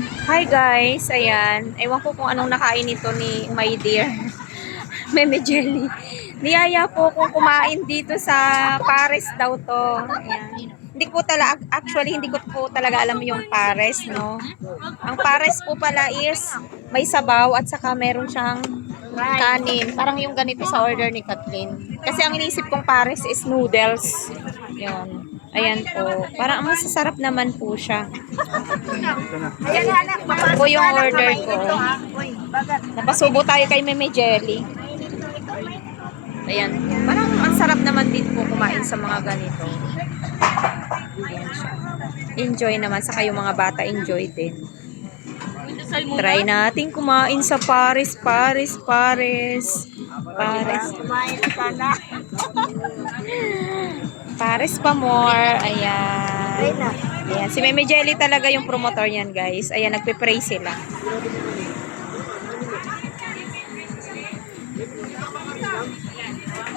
Hi guys, ayan. Ewan ko kung anong nakain nito ni my dear Meme Jelly. Niyaya po kung kumain dito sa Paris daw to. Ayan. Hindi ko talaga, actually hindi ko po talaga alam yung Paris, no? Ang Paris po pala is may sabaw at saka meron siyang kanin. Parang yung ganito sa order ni Kathleen. Kasi ang inisip kong Paris is noodles. Yun. Ayan po. Parang ang masasarap naman po siya. Ito po yung order ko. Napasubo tayo kay Meme Jelly. Ayan. Parang ang sarap naman din po kumain sa mga ganito. Ayan. Enjoy naman. Saka yung mga bata enjoy din. Try natin kumain sa Paris, Paris, Paris. Paris. Paris pa more. Ayan. Ayan. Si Meme Jelly talaga yung promotor niyan, guys. Ayan, nagpe-pray sila.